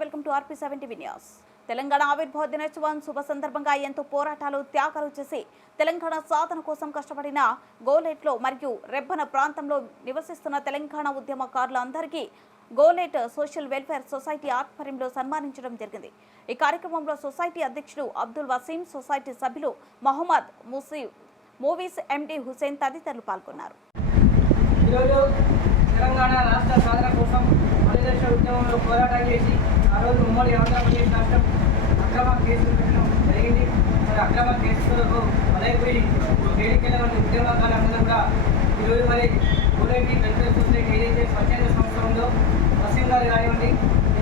Welcome to RP seventy news. Telangana ఆవిర్భావ దినోత్సవం శుభ సందర్భంగా ఎంతో పోరాటాలు త్యాగాలు చేసి తెలంగాణ సాధన కోసం కష్టపడిన గోలెట్లో మరియు రెబ్బన ప్రాంతంలో నివసిస్తున్న తెలంగాణ ఉద్యమకారులందరికీ గోలేట్ సోషల్ వెల్ఫేర్ సొసైటీ ఆధ్వర్యంలో సన్మానించడం జరిగింది. ఈ కార్యక్రమంలో సొసైటీ అధ్యక్షుడు అబ్దుల్ వసీం సొసైటీ సభ్యులు మహమ్మద్ ముసీ మూవీస్ ఎండి హుసేన్ తదితరులు పాల్గొన్నారు. తెలంగాణ రాష్ట్ర సాధన కోసం మలిదశ ఉద్యమంలో పోరాటం చేసి ఆ రోజు ఉమ్మడి ఆంధ్రప్రదేశ్ రాష్ట్రం అక్రమ కేసులు పెట్టడం జరిగింది. మరి అక్రమ కేసులకు బలైపోయి వేడికెళ్ళ వంటి కూడా ఈరోజు మరి ఊరేటి వెల్ఫేర్ సొసైటీ ఏదైతే స్వచ్ఛంద సంస్థ ఉందో వసీం గారు కానివ్వండి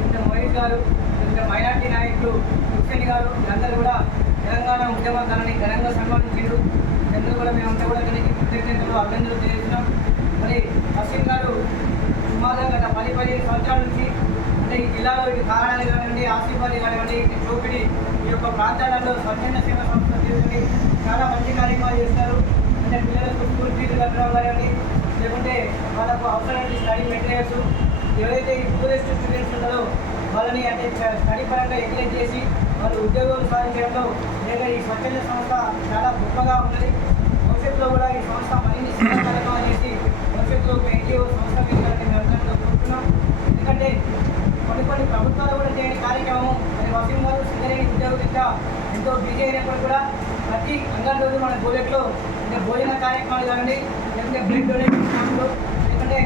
ఇంకా మహేష్ గారు ఇంకా మైనార్టీ నాయకులు హుస్సేన్ గారు వీళ్ళందరూ కూడా తెలంగాణ ఉద్యమకాలని ఘనంగా సన్మానించారు అందరూ కూడా మేమంతా కూడా దానికి కృతజ్ఞతలు అభినందనలు తెలియజేస్తున్నాం. మరి వసీం గారు సుమారుగా గత పది పదిహేను సంవత్సరాల నుంచి అంటే ఈ జిల్లాలో ఇటు కారణాలు కానివ్వండి ఆసిఫాలి కానివ్వండి ఇటు చూపిడి ఈ యొక్క ప్రాంతాలలో స్వచ్ఛంద సేవ సంస్థ తీసుకుని చాలా మంచి కార్యక్రమాలు చేస్తారు. అంటే పిల్లలకు స్కూల్ ఫీజు కట్టడం కానివ్వండి లేకుంటే వాళ్ళకు అవసరమైన స్టడీ మెటీరియల్స్ ఎవరైతే ఈ టూరిస్ట్ స్టూడెంట్స్ ఉన్నారో వాళ్ళని అంటే స్టడీ పరంగా ఎంకరేజ్ చేసి వాళ్ళు ఉద్యోగాలు సాధించడంలో లేదా ఈ స్వచ్ఛంద సంస్థ చాలా గొప్పగా ఉన్నది. భవిష్యత్తులో కూడా ఈ సంస్థ మరిన్ని కార్యక్రమాలు చేసి భవిష్యత్తులో ఒక ఎన్జిఓ సంస్థ ఎందుకంటే కొన్ని కొన్ని ప్రభుత్వాలు కూడా చేయని కార్యక్రమం మరి వసీం గారు సింగరేణి ఉద్యోగులుగా ఎంతో బిజీ అయినప్పుడు కూడా ప్రతి అంగన్ రోజు మన బుల్లెట్లో ఇంకా భోజన కార్యక్రమాలు కానివ్వండి లేకుంటే బ్లడ్ డొనేషన్ క్యాంపులు లేకుంటే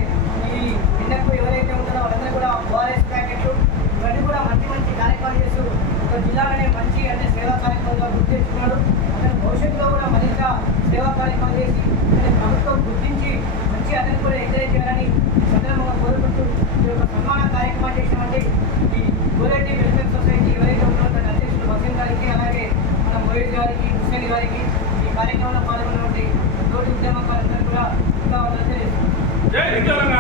ఈ ఎండకు ఎవరైతే ఉంటారో వాళ్ళందరూ కూడా ఓఆర్ఎస్ ప్యాకెట్లు ఇవన్నీ కూడా మంచి మంచి కార్యక్రమాలు చేస్తూ ఒక జిల్లాలోనే మంచి అంటే సేవా కార్యక్రమాలుగా గుర్తు తెచ్చుకున్నాడు అతను భవిష్యత్తులో కూడా మరింత సేవా కార్యక్రమాలు చేసి అంటే ప్రభుత్వం గుర్తించి మంచి అతను కూడా ఎంకరేజ్ చేయాలని సందర్భంగా కోరుకుంటూ ఈ యొక్క సన్మాన కార్యక్రమం చేసినటువంటి ఈ గోరెడ్డి వెల్ఫేర్ సొసైటీ ఎవరైతే ఉన్నారో దాని అధ్యక్షులు వసీం గారికి అలాగే మన గారికి హుస్సేన్ గారికి ఈ కార్యక్రమంలో పాల్గొన్నటువంటి తోటి ఉద్యమకారులందరూ కూడా ఇంకా వాళ్ళందరూ